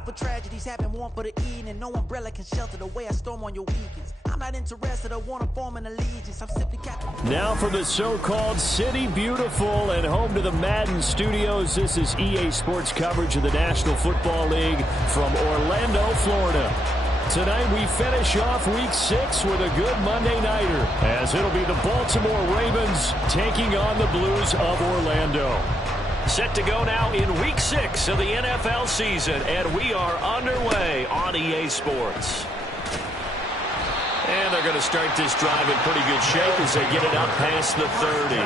Beautiful tragedies happen one for the evening. No umbrella can shelter the way I storm on your weekends. I'm not interested, I want to form an allegiance. I'm simply captain. Now for the so-called City Beautiful and home to the Madden Studios. This is EA Sports coverage of the National Football League from Orlando, Florida. Tonight we finish off Week 6 with a good Monday nighter, as it'll be the Baltimore Ravens taking on the Blues of Orlando. Set to go now in Week 6 of the NFL season, and we are underway on EA Sports. And they're going to start this drive in pretty good shape as they get it up past the 30.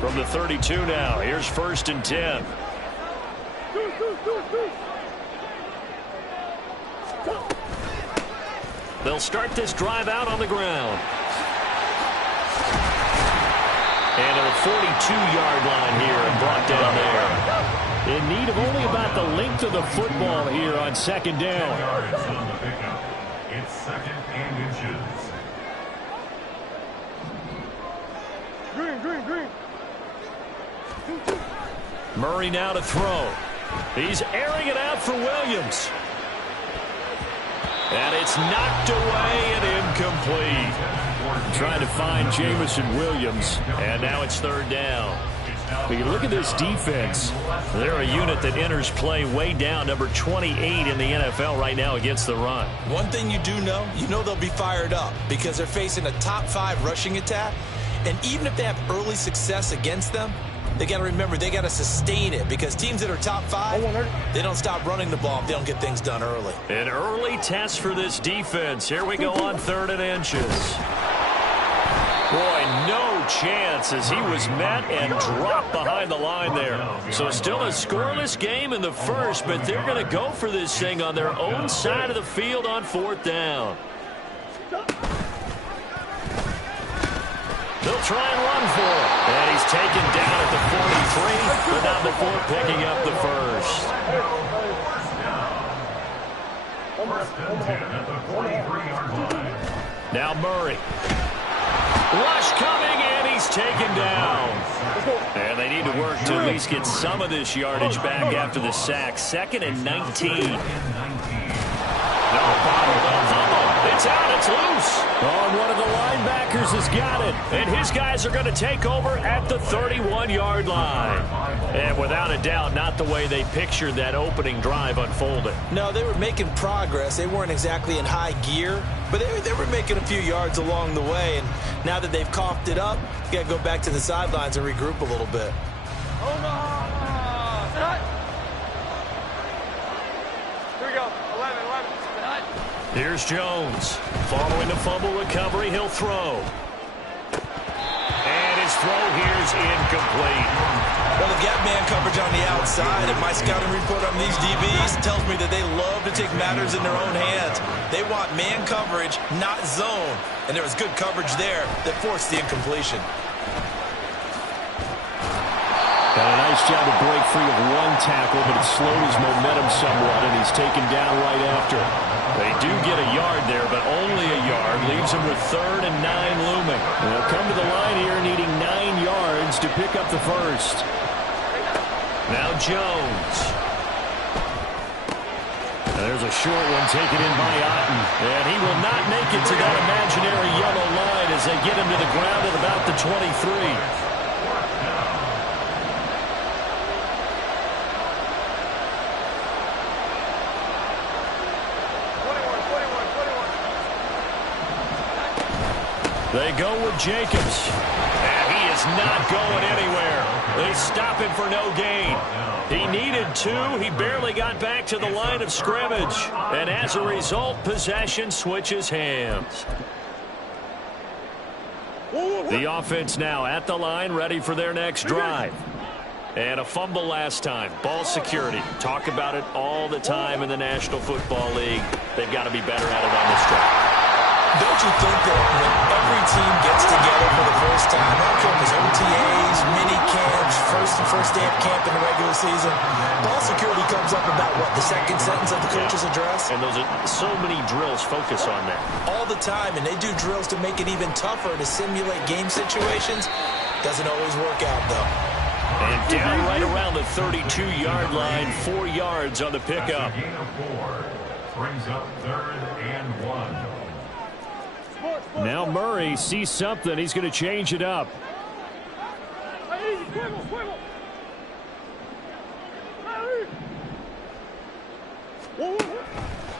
From the 32 now, here's 1st and 10. They'll start this drive out on the ground. And at the 42-yard line here and brought down there. In need of only about the length of the football here on 2nd down. It's 2nd and inches. Green. Murray now to throw. He's airing it out for Williams. And it's knocked away and incomplete. Trying to find Jameson Williams, and now it's 3rd down. But you look at this defense. They're a unit that enters play way down, number 28 in the NFL right now against the run. One thing you do know, they'll be fired up because they're facing a top 5 rushing attack. And even if they have early success against them, they got to remember they got to sustain it because teams that are top 5, they don't stop running the ball if they don't get things done early. An early test for this defense. Here we go on 3rd and inches. Boy, no chance as he was met and dropped behind the line there. So still a scoreless game in the first, but they're going to go for this thing on their own side of the field on 4th down. They'll try and run for it. And he's taken down at the 43, but not before picking up the first. Now Murray. Rush coming, and he's taken down. And they need to work to at least get some of this yardage back after the sack. 2nd and 19. No bottle. It's out. It's loose. Oh, one of the linebackers has got it. And his guys are going to take over at the 31-yard line. And without a doubt, not the way they pictured that opening drive unfolded. No, they were making progress. They weren't exactly in high gear, but they were making a few yards along the way. And now that they've coughed it up, you got to go back to the sidelines and regroup a little bit. Here we go. 11. Here's Jones. Following the fumble recovery, he'll throw. And his throw here is incomplete. Well, they've got man coverage on the outside, and my scouting report on these DBs tells me that they love to take matters in their own hands. They want man coverage, not zone. And there was good coverage there that forced the incompletion. Got a nice job to break free of one tackle, but it slowed his momentum somewhat, and he's taken down right after. They do get a yard there, but only a yard. Leaves him with 3rd and 9 looming. They'll come to the line here needing 9 yards to pick up the first. Now Jones. And there's a short one taken in by Otten. And he will not make it to that imaginary yellow line as they get him to the ground at about the 23. They go with Jacobs. And he is not going anywhere. They stop him for no gain. He needed 2. He barely got back to the line of scrimmage. And as a result, possession switches hands. The offense now at the line, ready for their next drive. And a fumble last time. Ball security. Talk about it all the time in the National Football League. They've got to be better at it on this drive. Don't you think that when every team gets together for the first time, I don't care if it's OTAs, mini camps, first day of camp in the regular season, ball security comes up about, what, the second sentence of the coach's address? And those are so many drills focus on that. All the time, and they do drills to make it even tougher to simulate game situations. Doesn't always work out, though. And down right around the 32-yard line, 4 yards on the pickup. Gain of 4 brings up 3rd and 1. Now Murray sees something. He's going to change it up.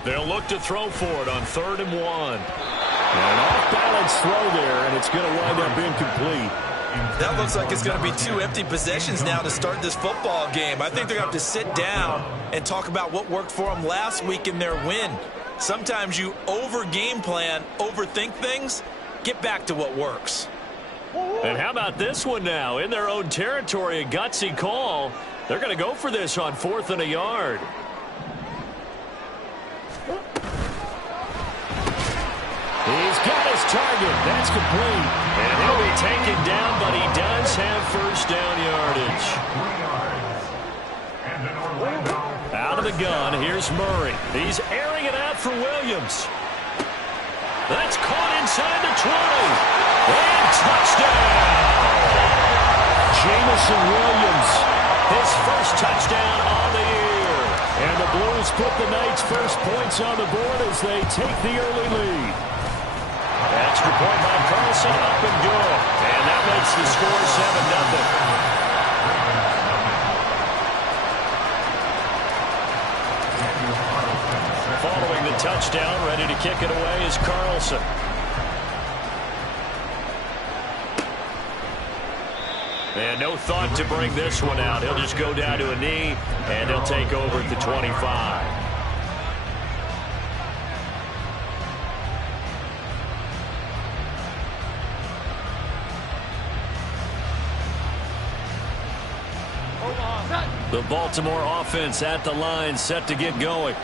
They'll look to throw for it on 3rd and 1. An off-balance throw there, and it's going to wind up incomplete. That looks like it's going to be 2 empty possessions now to start this football game. I think they're going to have to sit down and talk about what worked for them last week in their win. Sometimes you over-game plan, overthink things, get back to what works. And how about this one now? In their own territory, a gutsy call. They're going to go for this on 4th and a yard. He's got his target. That's complete. And he'll be taken down, but he does have first down yardage. 3 yards. And Out of the gun, here's Murray. He's airing it out for Williams. That's caught inside the 20. And touchdown! Jamison Williams, his first touchdown on the year. And the Blues put the Knights' first points on the board as they take the early lead. Extra point by Carlson, up and good. And that makes the score 7-0. Following the touchdown, ready to kick it away is Carlson. And no thought to bring this one out. He'll just go down to a knee, and he'll take over at the 25. The Baltimore offense at the line, set to get going.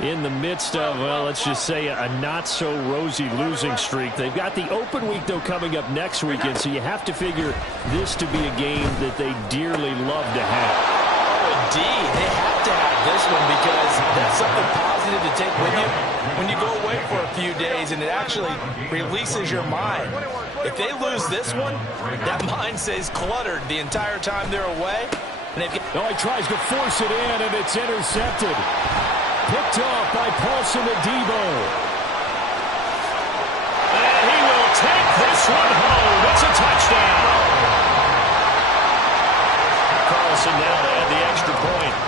In the midst of, well, let's just say a not-so-rosy losing streak. They've got the open week, though, coming up next weekend, so you have to figure this to be a game that they dearly love to have. Oh, indeed. They have to have this one because that's something positive to take with you when you go away for a few days, and it actually releases your mind. If they lose this one, that mind stays cluttered the entire time they're away. And he tries to force it in, and it's intercepted. Picked off by Paulson Adebo. And he will take this one home. It's a touchdown. Carlson now to add the extra point.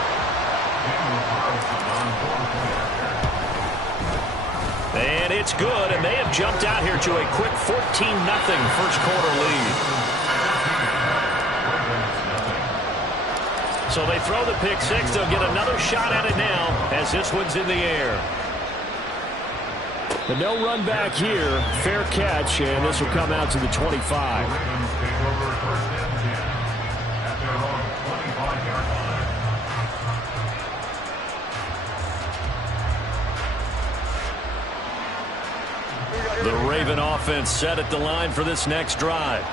And it's good, and they have jumped out here to a quick 14-0 first quarter lead. So they throw the pick six. They'll get another shot at it now as this one's in the air. The no run back here. Fair catch, and this will come out to the 25. The Raven offense set at the line for this next drive.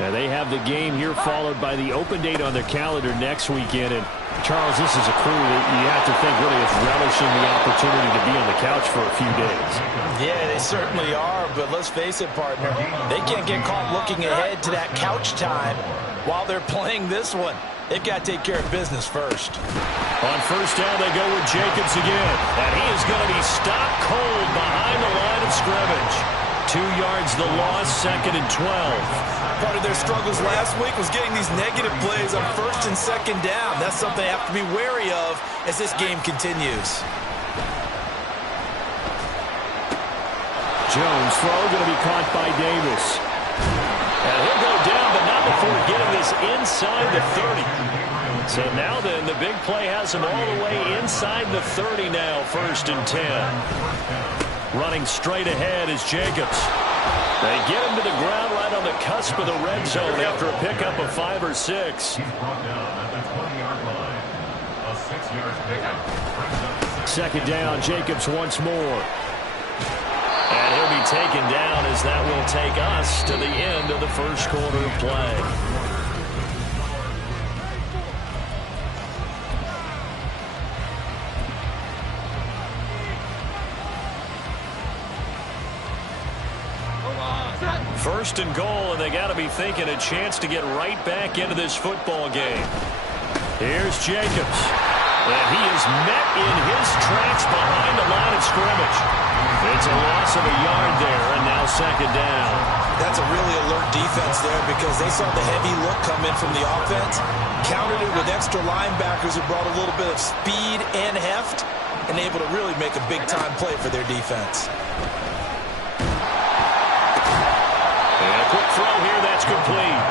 And they have the game here followed by the open date on their calendar next weekend. And, Charles, this is a crew that you have to think really is relishing the opportunity to be on the couch for a few days. Yeah, they certainly are, but let's face it, partner. They can't get caught looking ahead to that couch time while they're playing this one. They've got to take care of business first. On first down, they go with Jacobs again. And he is going to be stopped cold behind the line of scrimmage. 2 yards the loss, 2nd and 12. Part of their struggles last week was getting these negative plays on 1st and 2nd down. That's something they have to be wary of as this game continues. Jones throw going to be caught by Davis. And he'll go down, but not before getting this inside the 30. So now then, the big play has him all the way inside the 30 now, 1st and 10. Running straight ahead is Jacobs. They get him to the ground right on the cusp of the red zone after a pickup of 5 or 6. He's brought down at the 20-yard line. A 6-yard pickup. 2nd down, Jacobs once more. And he'll be taken down as that will take us to the end of the first quarter of play. First and goal, and they got to be thinking a chance to get right back into this football game. Here's Jacobs. And he is met in his tracks behind the line of scrimmage. It's a loss of a yard there, and now second down. That's a really alert defense there because they saw the heavy look come in from the offense, countered it with extra linebackers who brought a little bit of speed and heft, and able to really make a big-time play for their defense. And a quick throw here, that's complete.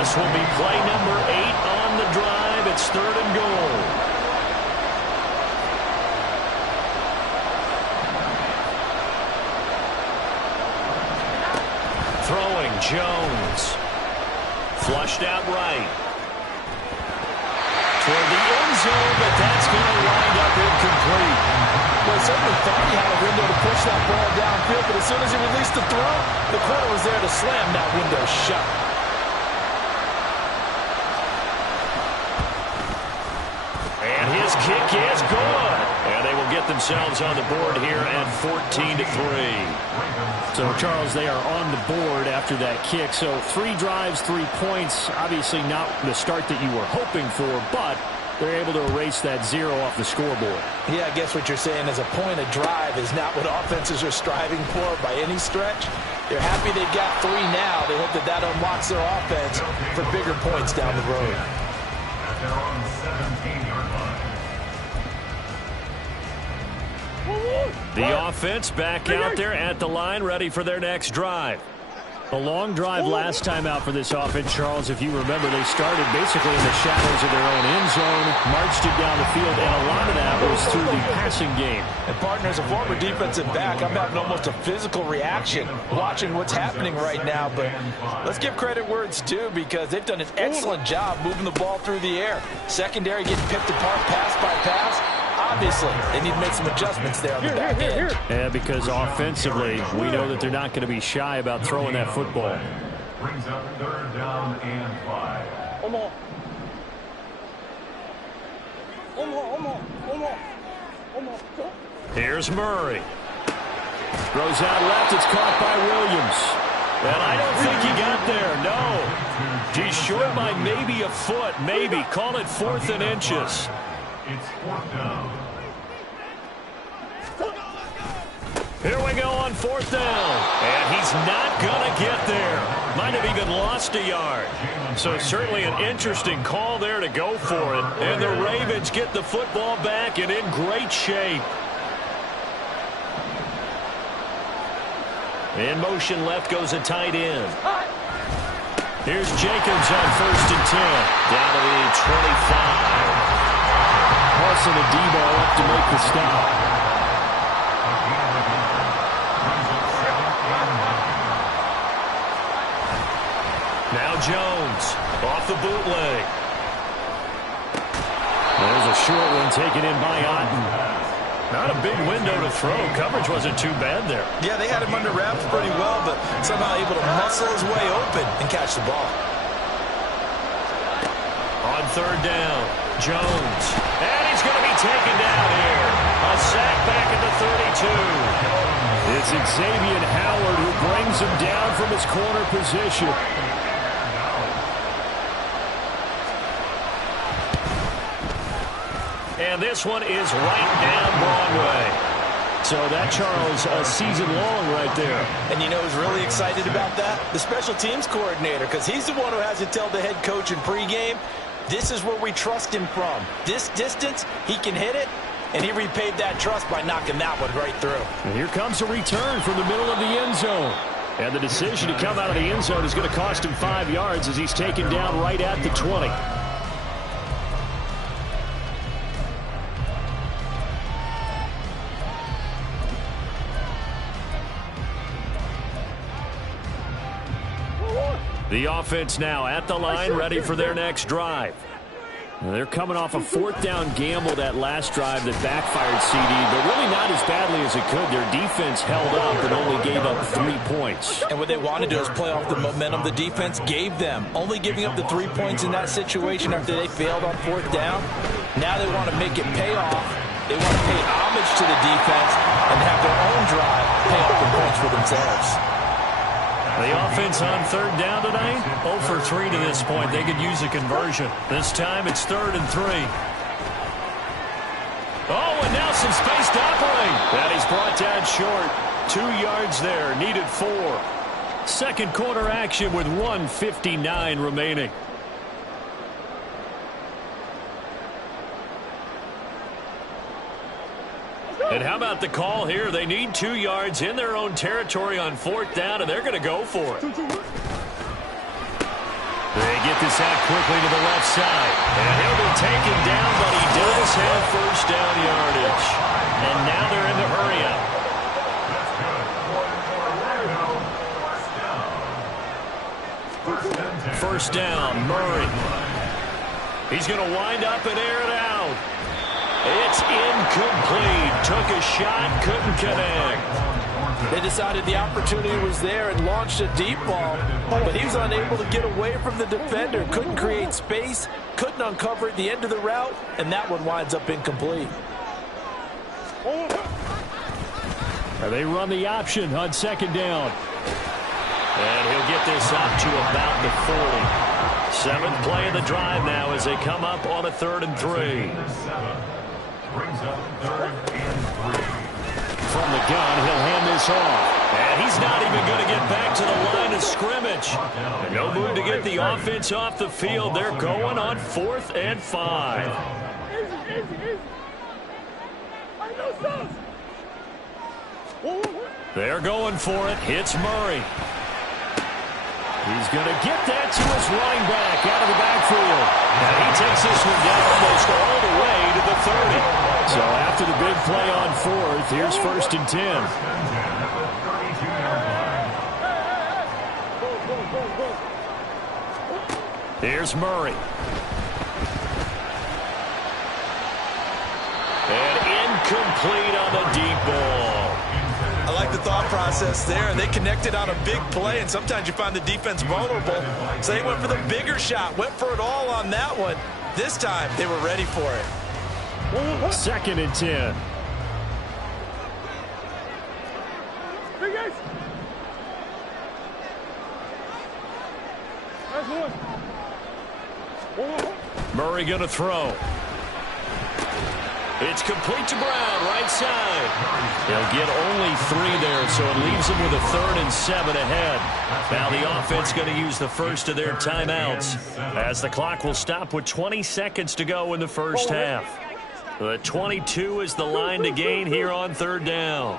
This will be play number 8 on the drive. It's third and goal. Throwing, Jones. Flushed out right. Toward the end zone, but that's going to wind up incomplete. Well, certainly thought he had a window to push that ball downfield, but as soon as he released the throw, the corner was there to slam that window shut. And his kick is good. And they will get themselves on the board here at 14-3. So, Charles, they are on the board after that kick. So 3 drives, 3 points. Obviously not the start that you were hoping for, but they're able to erase that 0 off the scoreboard. Yeah, I guess what you're saying is a point of drive is not what offenses are striving for by any stretch. They're happy they've got 3 now. They hope that that unlocks their offense for bigger points down the road. At their own 17-yard line. The offense back out there at the line, ready for their next drive. A long drive last time out for this offense, Charles. If you remember, they started basically in the shadows of their own end zone, marched it down the field, and a lot of that was through the passing game. And, partner, as a former defensive back, I'm having almost a physical reaction watching what's happening right now. But let's give credit where it's due because they've done an excellent job moving the ball through the air. Secondary getting picked apart pass by pass. Obviously, they need to make some adjustments there on the back end. Yeah, because offensively, we know that they're not going to be shy about throwing that football. Brings up third down and 5. Here's Murray. Throws out left. It's caught by Williams. And I don't think he got there. No. He's short by maybe a foot. Maybe. Call it 4th and inches. It's 4th down. Here we go on 4th down. And he's not going to get there. Might have even lost a yard. So certainly an interesting call there to go for it. And the Ravens get the football back and in great shape. In motion left goes a tight end. Here's Jacobs on 1st and 10. Down to the 25. Paulson and Debo up to make the stop. Now Jones off the bootleg. There's a short one taken in by Otten. Not a big window to throw. Coverage wasn't too bad there. Yeah, they had him under wraps pretty well, but somehow able to muscle his way open and catch the ball. On 3rd down, Jones. And he's going to be taken down here. A sack back at the 32. It's Xavier Howard who brings him down from his corner position. And this one is right down Broadway. So that, Charles, a season long right there. And you know who's really excited about that? The special teams coordinator, because he's the one who has to tell the head coach in pregame, this is where we trust him from. This distance, he can hit it, and he repaid that trust by knocking that one right through. And here comes a return from the middle of the end zone. And the decision to come out of the end zone is going to cost him 5 yards as he's taken down right at the 20. The offense now at the line, ready for their next drive. They're coming off a 4th down gamble that last drive that backfired CD, but really not as badly as it could. Their defense held up and only gave up 3 points. And what they want to do is play off the momentum the defense gave them. Only giving up the 3 points in that situation after they failed on 4th down. Now they want to make it pay off. They want to pay homage to the defense and have their own drive pay off the points for themselves. The offense on third down tonight, 0 for 3 to this point. They could use a conversion. This time it's 3rd and 3. Oh, and now some space to operate. That is brought down short. 2 yards there, needed 4. Second quarter action with 1:59 remaining. And how about the call here? They need 2 yards in their own territory on 4th down, and they're going to go for it. They get this out quickly to the left side. And he'll be taken down, but he does have first down yardage. And now they're in the hurry-up. First down, Murray. He's going to wind up and air it out. It's incomplete. Took a shot, couldn't connect. They decided the opportunity was there and launched a deep ball, but he was unable to get away from the defender, couldn't create space, couldn't uncover at the end of the route, and that one winds up incomplete. They run the option on 2nd down. And he'll get this up to about the 40. 7th play of the drive now as they come up on a 3rd and 3. Brings up 3rd and 3. From the gun, he'll hand this off. And he's not even going to get back to the line of scrimmage. And no move to get the offense off the field. They're going on 4th and 5. They're going for it. Hits Murray. He's going to get that to his running back out of the backfield. And he takes this one down almost all the way to the 30. So after the big play on 4th, here's 1st and 10. Here's Murray. And incomplete on the deep ball. I like the thought process there. They connected on a big play, and sometimes you find the defense vulnerable. So they went for the bigger shot, went for it all on that one. This time, they were ready for it. 2nd and 10. Murray going to throw. It's complete to Brown, right side. They'll get only 3 there, so it leaves them with a 3rd and 7 ahead. Now the offense going to use the first of their timeouts as the clock will stop with 20 seconds to go in the first half. The 22 is the line to gain here on 3rd down.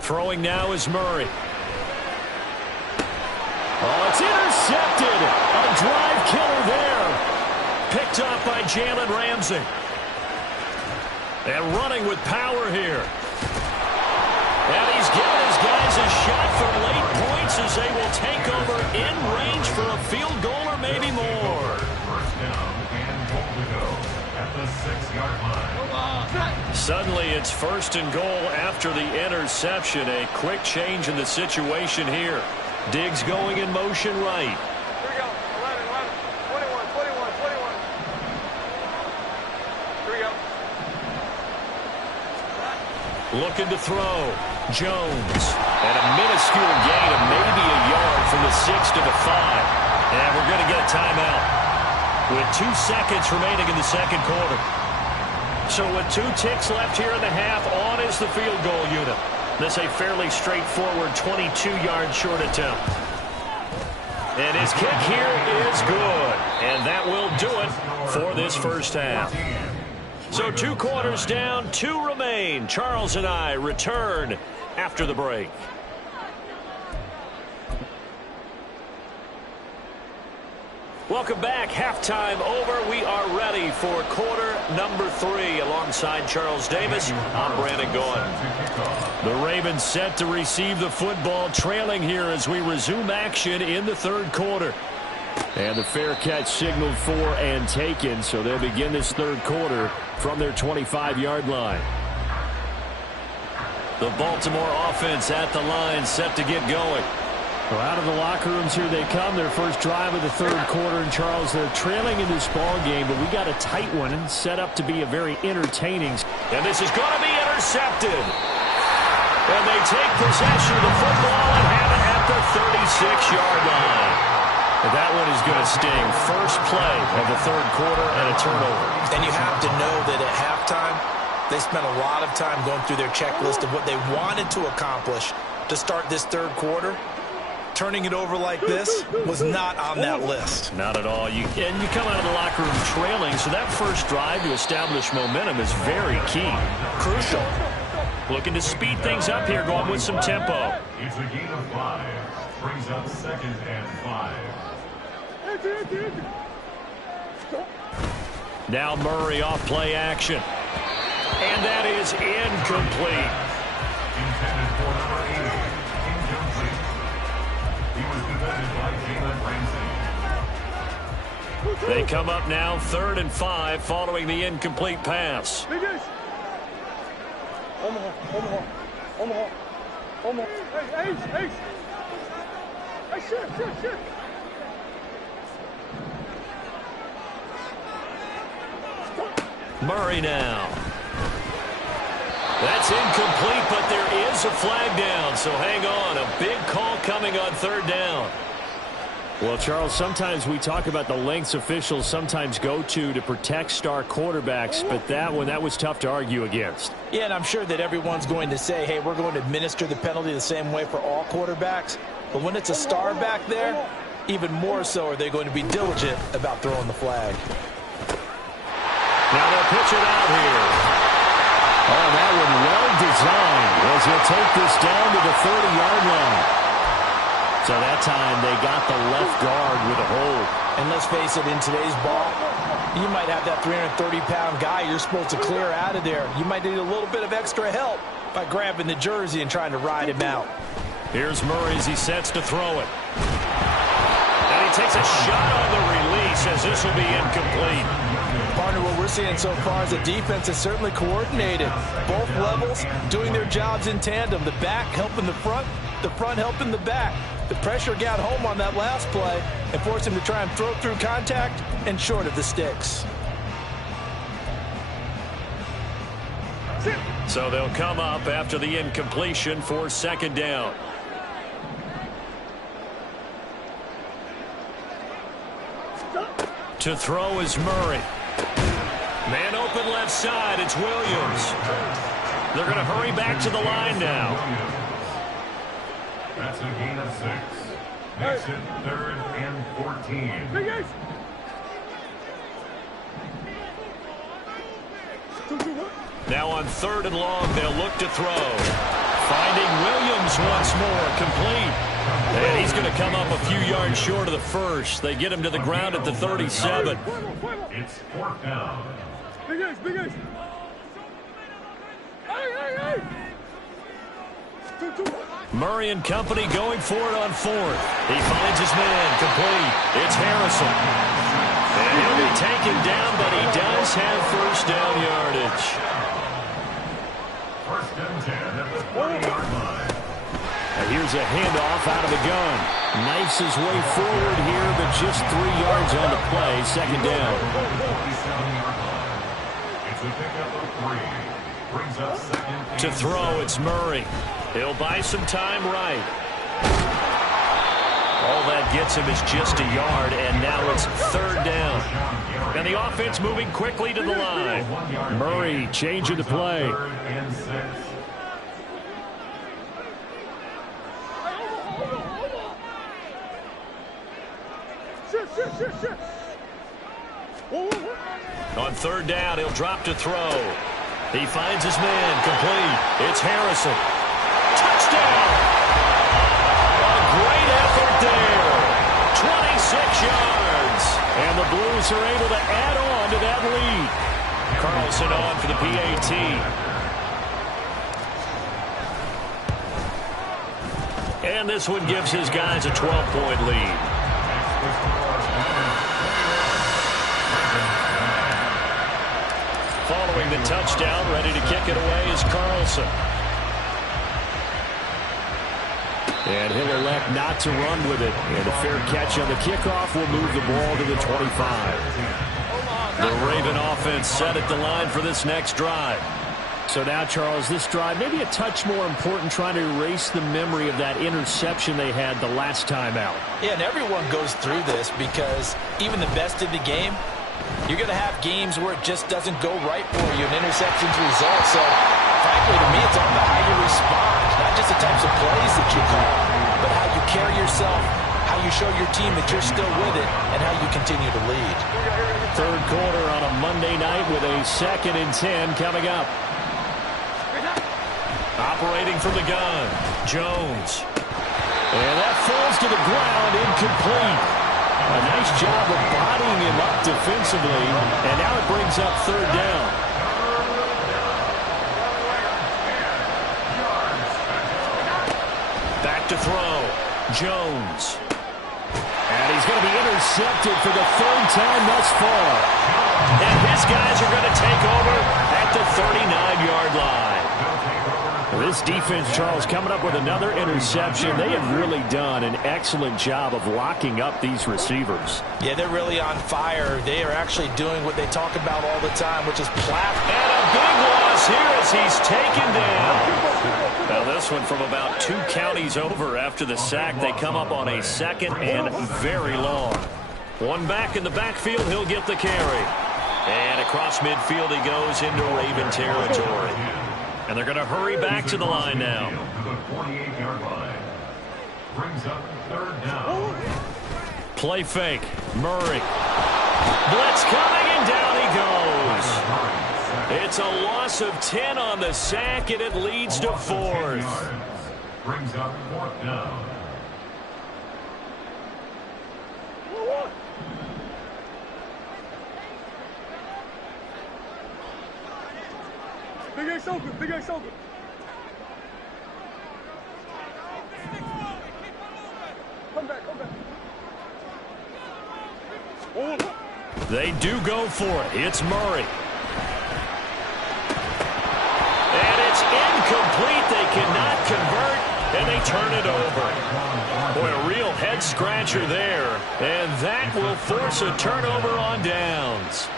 Throwing now is Murray. Oh, it's intercepted. A drive killer there. Picked up by Jalen Ramsey. And running with power here. And he's giving his guys a shot for late points as they will take over in range for a field goal or maybe more. First down and goal to go at the 6-yard line. Suddenly it's 1st and goal after the interception. A quick change in the situation here. Diggs going in motion right. Here we go. 11, 21, 21, 21. Here we go. Looking to throw. Jones. And a minuscule gain of maybe a yard from the 6 to the 5. And we're going to get a timeout with 2 seconds remaining in the second quarter. So with 2 ticks left here in the half, on is the field goal unit. This a fairly straightforward 22-yard short attempt. And his kick here is good. And that will do it for this first half. So 2 quarters down, 2 remain. Charles and I return after the break. Welcome back. Halftime over. We are ready for quarter number 3. Alongside Charles Davis, I'm Brandon Gaudin. The Ravens set to receive the football, trailing here as we resume action in the 3rd quarter. And the fair catch signaled for and taken, so they'll begin this 3rd quarter from their 25-yard line. The Baltimore offense at the line, set to get going. Well, out of the locker rooms here they come. Their first drive of the third quarter. And, Charles, they're trailing in this ball game, but we got a tight one and set up to be a very entertaining. And this is going to be intercepted. And they take possession of the football and have it at the 36-yard line. And that one is going to sting. First play of the third quarter and a turnover. And you have to know that at halftime, they spent a lot of time going through their checklist of what they wanted to accomplish to start this third quarter. Turning it over like this was not on that list. Not at all. And you come out of the locker room trailing, so that first drive to establish momentum is very key. Crucial. Looking to speed things up here, going with some tempo. It's a gain of 5. Brings up 2nd and 5. Now Murray off play action. And that is incomplete. Intended for number 80. Incomplete. He was defended by Jalen Ramsey. They come up now 3rd and 5 following the incomplete pass. Murray now. That's incomplete, but there is a flag down, so hang on. A big call coming on 3rd down. Well, Charles, sometimes we talk about the lengths officials sometimes go to protect star quarterbacks, but that was tough to argue against. Yeah, and I'm sure that everyone's going to say, hey, we're going to administer the penalty the same way for all quarterbacks. But when it's a star back there, even more so are they going to be diligent about throwing the flag. Now they'll pitch it out here. Oh, that one well designed as he'll take this down to the 30-yard line. So that time they got the left guard with a hold. And let's face it, in today's ball, you might have that 330-pound guy you're supposed to clear out of there. You might need a little bit of extra help by grabbing the jersey and trying to ride him out. Here's Murray as he sets to throw it. And he takes a shot on the release as this will be incomplete. Partner, what we're seeing so far is the defense is certainly coordinated. Both levels doing their jobs in tandem. The back helping the front helping the back. The pressure got home on that last play and forced him to try and throw through contact and short of the sticks. So they'll come up after the incompletion for 2nd down. To throw is Murray. Man open left side, it's Williams. They're going to hurry back to the line now. That's a gain of 6. Makes it 3rd and 14. Now on 3rd and long, they'll look to throw. Finding Williams once more, complete. And he's going to come up a few yards short of the first. They get him to the ground at the 37. It's 4th down. Murray and company going for it on 4th. He finds his man, complete. It's Harrison. And he'll be taken down, but he does have first down yardage. 1st and 10 at the 20-yard line. And here's a handoff out of the gun. Knifes his way forward here, but just 3 yards on the play. 2nd down. 27-yard line. It's a pickup of 3. Brings up 2nd. To throw, it's Murray. He'll buy some time right. All that gets him is just a yard, and now it's 3rd down. And the offense moving quickly to the line. Murray changing the play. 3rd and 6. On 3rd down, he'll drop to throw. He finds his man, complete. It's Harrison. Touchdown! A great effort there. 26 yards. And the Blues are able to add on to that lead. Carlson on for the PAT. And this one gives his guys a 12-point lead. Following the touchdown, ready to kick it away is Carlson. And he'll elect not to run with it. And a fair catch on the kickoff will move the ball to the 25. The Raven offense set at the line for this next drive. So now, Charles, this drive maybe a touch more important, trying to erase the memory of that interception they had the last time out. Yeah, and everyone goes through this because even the best in the game, you're going to have games where it just doesn't go right for you, and interceptions result. So, frankly, to me, it's all about how you respond, not just the types of plays that you call, but how you carry yourself, how you show your team that you're still with it, and how you continue to lead. Third quarter on a Monday night with a 2nd and 10 coming up. Operating from the gun, Jones. And that falls to the ground, incomplete. A nice job of bodying him up defensively, and now it brings up 3rd down. Back to throw, Jones. And he's going to be intercepted for the 3rd time thus far. And his guys are going to take over at the 39-yard line. This defense, Charles, coming up with another interception. They have really done an excellent job of locking up these receivers. Yeah, they're really on fire. They are actually doing what they talk about all the time, which is plap. And a big loss here as he's taken down. Now this one from about 2 counties over after the sack. They come up on a 2nd and very long. One back in the backfield, he'll get the carry. And across midfield he goes into Raven territory. And they're going to hurry back to the line now. To the 48-yard line. Brings up 3rd down. Play fake. Murray. Blitz coming, and down he goes. It's a loss of 10 on the sack, and it leads to 4th. Brings up 4th down. Big X open, Big X open. Come back, come back. They do go for it. It's Murray. And it's incomplete. They cannot convert, and they turn it over. Boy, a real head-scratcher there. And that will force a turnover on downs.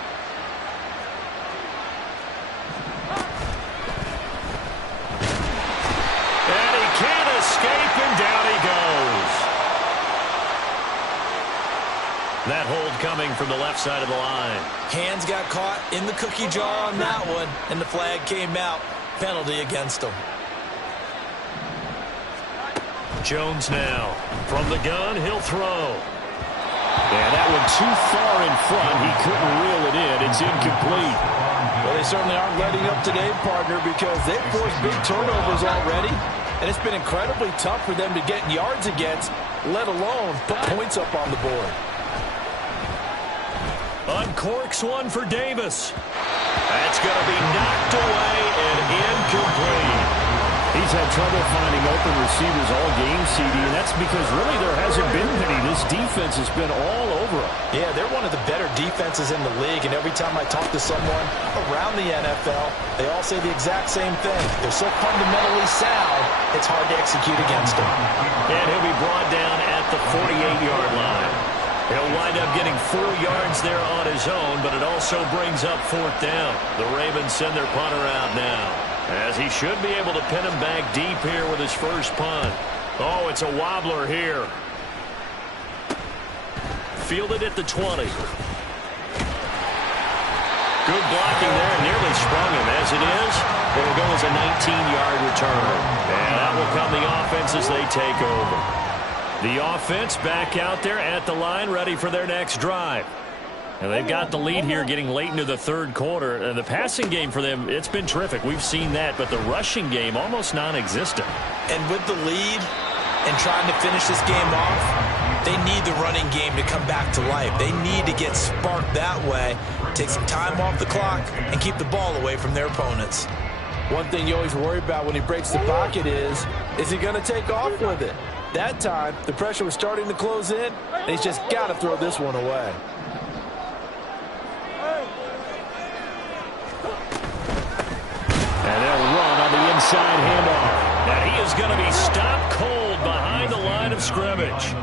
Escape, and down he goes. That hold coming from the left side of the line. Hands got caught in the cookie jar on that one, and the flag came out. Penalty against him. Jones now. From the gun, he'll throw. And that one too far in front. He couldn't reel it in. It's incomplete. Well, they certainly aren't letting up today, partner, because they've forced big turnovers already. And it's been incredibly tough for them to get yards against, let alone put points up on the board. Uncorks one for Davis. That's going to be knocked away and incomplete. He's had trouble finding open receivers all game, CD, and that's because really there hasn't been many. This defense has been all over them. Yeah, they're one of the better defenses in the league, and every time I talk to someone around the NFL, they all say the exact same thing. They're so fundamentally sound, it's hard to execute against them. And he'll be brought down at the 48-yard line. He'll wind up getting 4 yards there on his own, but it also brings up 4th down. The Ravens send their punter out now, as he should be able to pin him back deep here with his first punt. Oh, it's a wobbler here. Fielded at the 20. Good blocking there, nearly sprung him. As it is, it'll go as a 19-yard return. And that will come the offense as they take over. The offense back out there at the line, ready for their next drive. And they've got the lead here getting late into the 3rd quarter. And the passing game for them, it's been terrific. We've seen that, but the rushing game almost non-existent. And with the lead and trying to finish this game off, they need the running game to come back to life. They need to get sparked that way, take some time off the clock, and keep the ball away from their opponents. One thing you always worry about when he breaks the pocket is he going to take off with it? That time, the pressure was starting to close in, and he's just got to throw this one away. And they'll run on the inside handoff. And he is going to be stopped cold behind scrimmage. A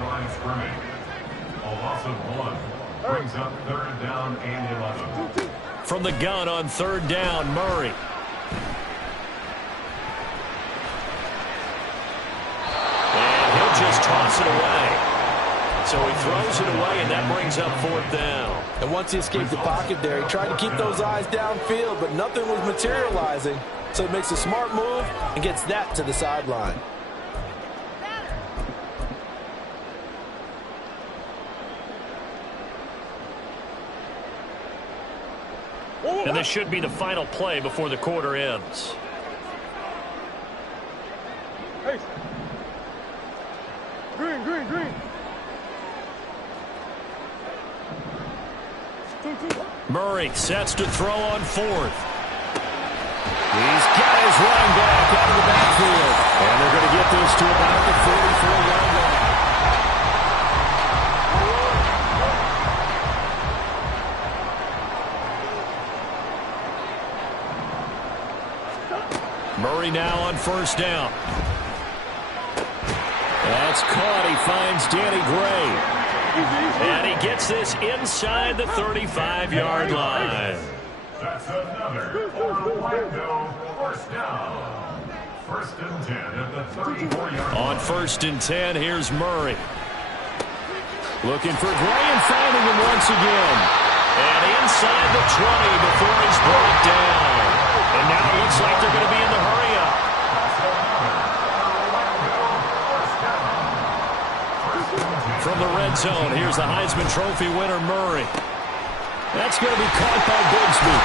loss of 1 brings up 3rd down and 11. From the gun on 3rd down, Murray. And he'll just toss it away. So he throws it away, and that brings up 4th down. And once he escaped the pocket there, he tried to keep those eyes downfield, but nothing was materializing. So he makes a smart move and gets that to the sideline. And this should be the final play before the quarter ends. Hey. Green, green, green. Murray sets to throw on 4th. He's got his running back out of the backfield. And they're going to get this to about the 44-yard line. Murray now on 1st down. That's caught. He finds Danny Gray. And he gets this inside the 35-yard line. That's another Orlando 1st down. 1st and 10 at the 34-yard line. On 1st and 10, here's Murray. Looking for Gray and finding him once again. And inside the 20 before he's brought down. And now it looks like they're going to be in the hurry-up. From the red zone, here's the Heisman Trophy winner, Murray. That's going to be caught by Bigsby.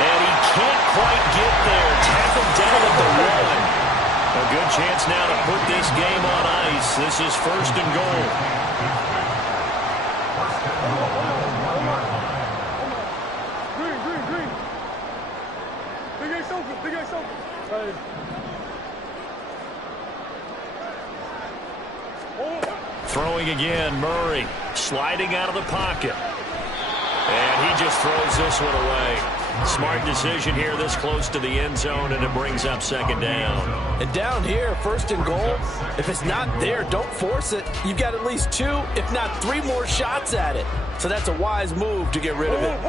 And he can't quite get there. Tackled down at the 1. A good chance now to put this game on ice. This is 1st and goal. Green, green, green. Big Ace open, big Ace open. Hey. Throwing again, Murray sliding out of the pocket. And he just throws this one away. Smart decision here this close to the end zone, and it brings up 2nd down. And down here, 1st and goal, if it's not there, don't force it. You've got at least 2, if not 3 more shots at it. So that's a wise move to get rid of it.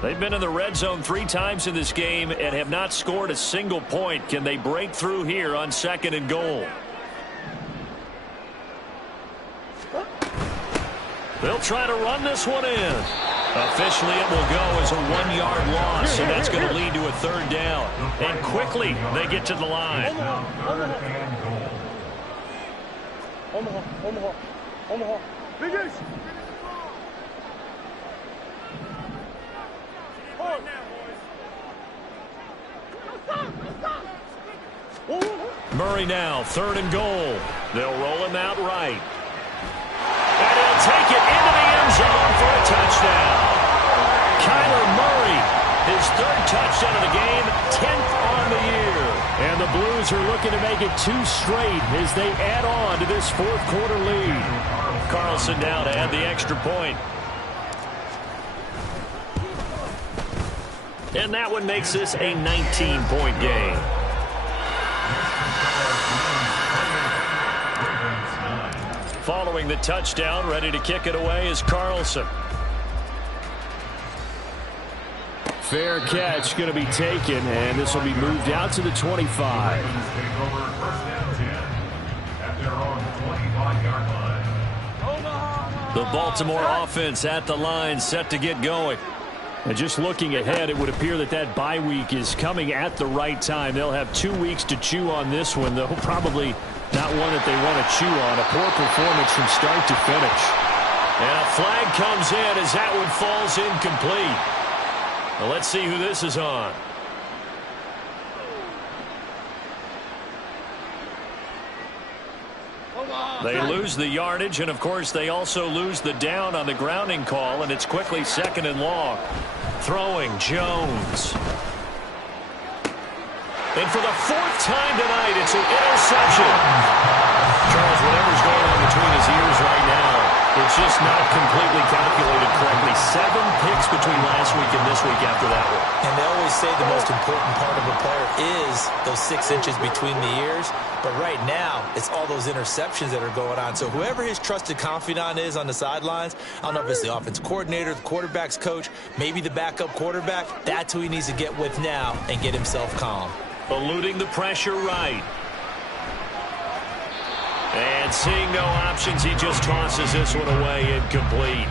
They've been in the red zone 3 times in this game and have not scored a single point. Can they break through here on 2nd and goal? They'll try to run this one in. Officially, it will go as a 1-yard loss, and that's going to lead to a 3rd down. And quickly, they get to the line. Omaha, Omaha, Omaha. Big Ace. Hard now, boys. Murray now, 3rd and goal. They'll roll him out right. And he'll take it into the end zone for a touchdown. Kyler Murray, his 3rd touchdown of the game, 10th on the year. And the Blues are looking to make it 2 straight as they add on to this 4th quarter lead. Carlson now to add the extra point. And that one makes this a 19-point game. Following the touchdown, ready to kick it away is Carlson. Fair catch going to be taken, and this will be moved out to the 25. The Baltimore offense at the line, set to get going. And just looking ahead, it would appear that that bye week is coming at the right time. They'll have 2 weeks to chew on this one, though probably not one that they want to chew on. A poor performance from start to finish. And a flag comes in as that one falls incomplete. Well, let's see who this is on. They lose the yardage, and of course they also lose the down on the grounding call, and it's quickly 2nd and long. Throwing, Jones. And for the 4th time tonight, it's an interception. Charles, whatever's going on between his ears right now, it's just not completely calculated correctly. 7 picks between last week week and this week after that one. And they always say the most important part of a player is those 6 inches between the ears. But right now, it's all those interceptions that are going on. So whoever his trusted confidant is on the sidelines, I don't know if it's the offense coordinator, the quarterback's coach, maybe the backup quarterback, that's who he needs to get with now and get himself calm. Eluding the pressure right. And seeing no options, he just tosses this one away, incomplete.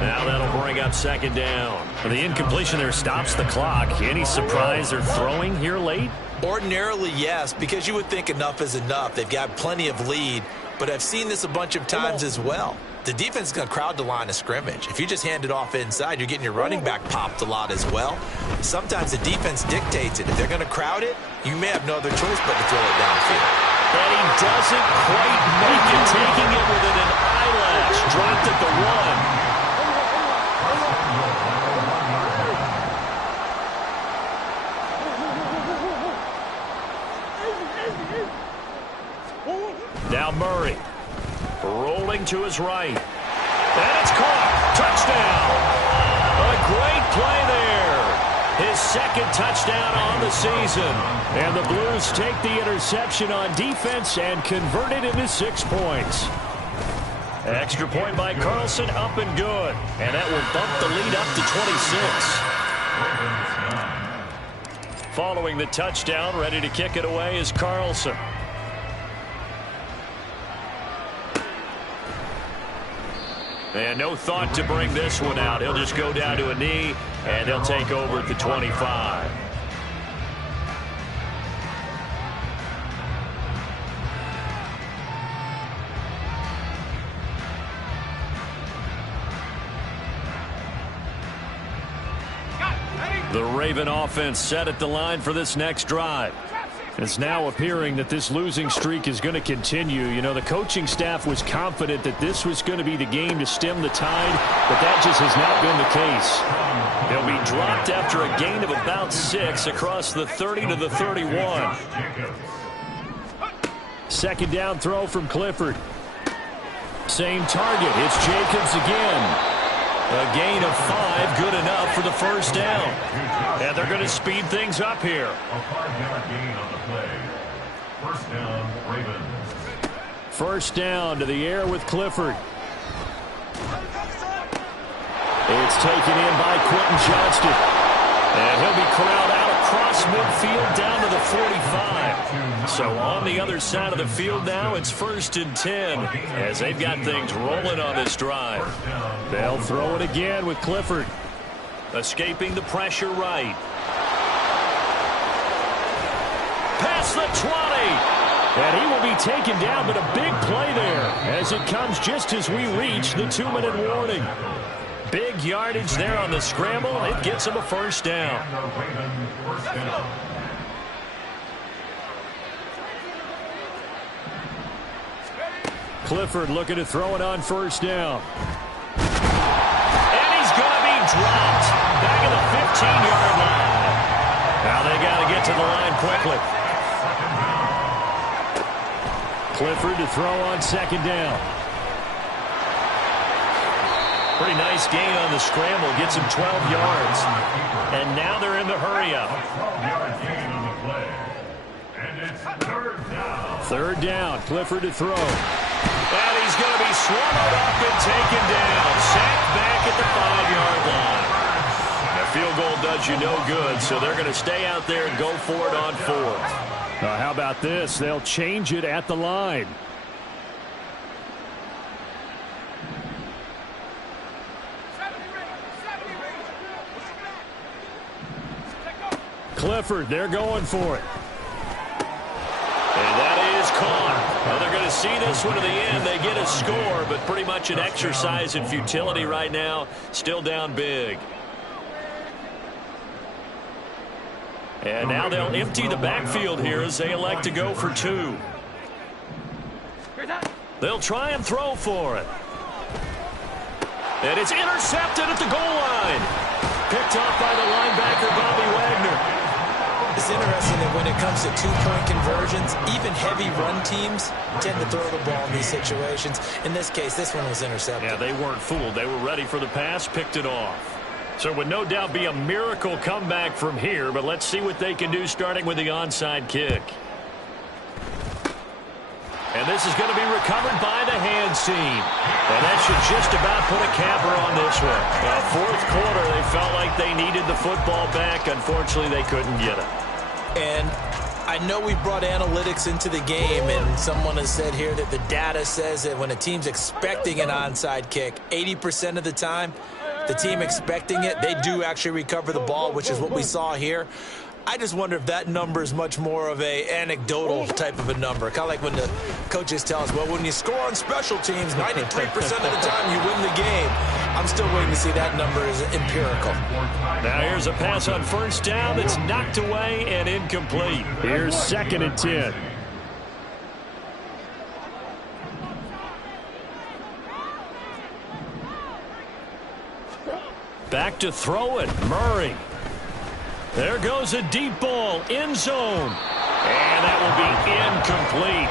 Now that'll bring up second down. The incompletion there stops the clock. Any surprise they're throwing here late? Ordinarily, yes, because you would think enough is enough. They've got plenty of lead, but I've seen this a bunch of times as well. The defense is going to crowd the line of scrimmage. If you just hand it off inside, you're getting your running back popped a lot as well. Sometimes the defense dictates it. If they're going to crowd it, you may have no other choice but to throw it downfield. And he doesn't quite make it, taking it within an eyelash. Dropped at the 1. Now Murray, rolling to his right. And it's caught. Touchdown. A great play there. His second touchdown on the season. And the Blues take the interception on defense and convert it into 6 points. Extra point by Carlson, up and good. And that will bump the lead up to 26. Following the touchdown, ready to kick it away is Carlson. And no thought to bring this one out. He'll just go down to a knee, and he'll take over at the 25. The Raven offense set at the line for this next drive. It's now appearing that this losing streak is going to continue. You know, the coaching staff was confident that this was going to be the game to stem the tide, but that just has not been the case. They'll be dropped after a gain of about 6 across the 30 to the 31. Second down throw from Clifford. Same target. It's Jacobs again. A gain of 5, good enough for the first down. And they're going to speed things up here. A 5-yard gain on the play. First down, Ravens. First down to the air with Clifford. It's taken in by Quentin Johnston. And he'll be corralled out across midfield down to the 45. So on the other side of the field now, it's 1st and 10 as they've got things rolling on this drive. They'll throw it again with Clifford. Escaping the pressure right. Past the 20. And he will be taken down, but a big play there as it comes just as we reach the 2-minute warning. Big yardage there on the scramble. It gets him a first down. Clifford looking to throw it on first down. And he's going to be dropped back at the 15-yard line. Now they got to get to the line quickly. Clifford to throw on second down. Pretty nice gain on the scramble. Gets him 12 yards. And now they're in the hurry-up. 12-yard gain on the play. And it's third down. Third down. Clifford to throw. And he's going to be swallowed up and taken down. Sacked back at the 5-yard line. The field goal does you no good, so they're going to stay out there and go for it on 4th. How about this? They'll change it at the line. Clifford, they're going for it. And that is caught. Well, they're going to see this one to the end. They get a score, but pretty much an exercise in futility right now. Still down big. And now they'll empty the backfield here as they elect to go for 2. They'll try and throw for it. And it's intercepted at the goal line. Picked off by the linebacker, Bobby Wagner. It's interesting that when it comes to 2-point conversions, even heavy run teams tend to throw the ball in these situations. In this case, this one was intercepted. Yeah, they weren't fooled. They were ready for the pass, picked it off. So it would no doubt be a miracle comeback from here, but let's see what they can do starting with the onside kick. And this is going to be recovered by the hands team. And that should just about put a capper on this one. Fourth quarter, they felt like they needed the football back. Unfortunately, they couldn't get it. And I know we brought analytics into the game, and someone has said here that the data says that when a team's expecting an onside kick, 80% of the time, the team expecting it, they do actually recover the ball, which is what we saw here. I just wonder if that number is much more of a anecdotal type of a number. Kind of like when the coaches tell us, well, when you score on special teams, 93% of the time you win the game. I'm still waiting to see that number is empirical. Now here's a pass on first down that's knocked away and incomplete. Here's 2nd and 10. Back to throw it, Murray. There goes a deep ball, end zone. And that will be incomplete.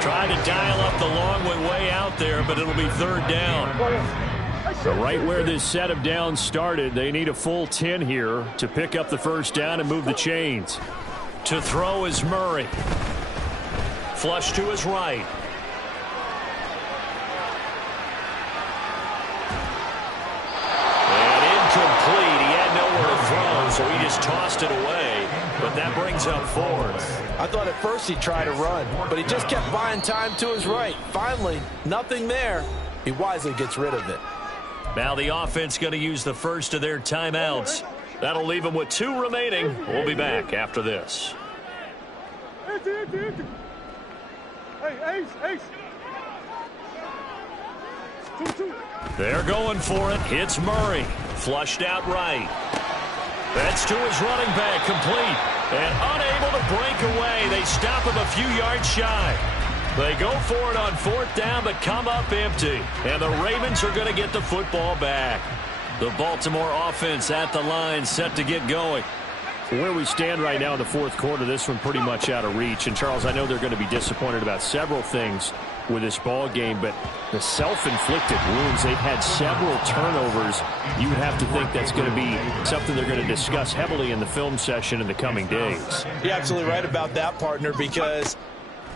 Trying to dial up the long way out there, but it'll be 3rd down. So right where this set of downs started, they need a full 10 here to pick up the first down and move the chains. To throw is Murray. Flush to his right. Complete. He had nowhere to throw, so he just tossed it away. But that brings up 4th. I thought at first he'd try to run, but he just kept buying time to his right. Finally, nothing there. He wisely gets rid of it. Now the offense going to use the first of their timeouts. That'll leave them with 2 remaining. We'll be back after this. Hey, Ace. 2-2. They're going for it. Hits Murray. Flushed out right. That's to his running back. Complete. And unable to break away. They stop him a few yards shy. They go for it on 4th down, but come up empty. And the Ravens are going to get the football back. The Baltimore offense at the line, set to get going. Where we stand right now in the 4th quarter, this one pretty much out of reach. And, Charles, I know they're going to be disappointed about several things with this ball game, but the self-inflicted wounds, they've had several turnovers. You would have to think that's going to be something they're going to discuss heavily in the film session in the coming days. You're absolutely right about that, partner, because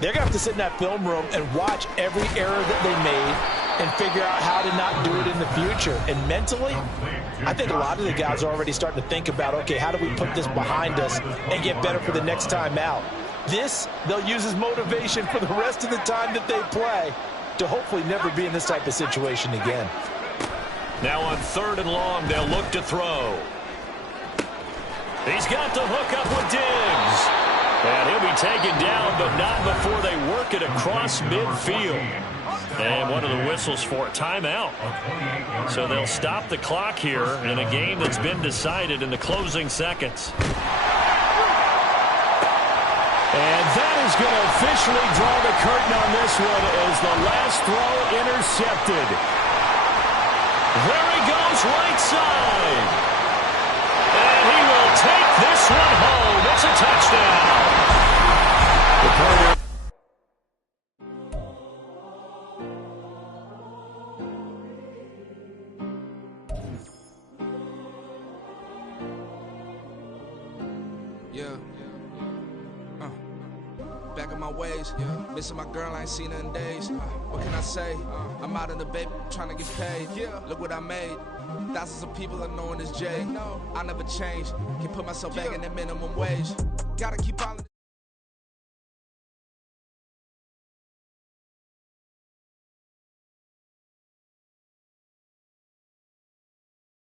they're going to have to sit in that film room and watch every error that they made and figure out how to not do it in the future. And mentally, I think a lot of the guys are already starting to think about, okay, how do we put this behind us and get better for the next time out? This, they'll use as motivation for the rest of the time that they play to hopefully never be in this type of situation again. Now on 3rd and long, they'll look to throw. He's got the hook up with Diggs. And he'll be taken down, but not before they work it across midfield. And one of the whistles for a timeout. So they'll stop the clock here in a game that's been decided in the closing seconds. And that is going to officially draw the curtain on this one as the last throw intercepted. There he goes, right side. And he will take this one home. It's a touchdown. The corner. Back in my ways, missing my girl, I ain't seen her in days. What can I say? I'm out in the baby, trying to get paid. Look what I made. Thousands of people are knowing this Jay. I never change. Can put myself back in that minimum wage. Gotta keep on.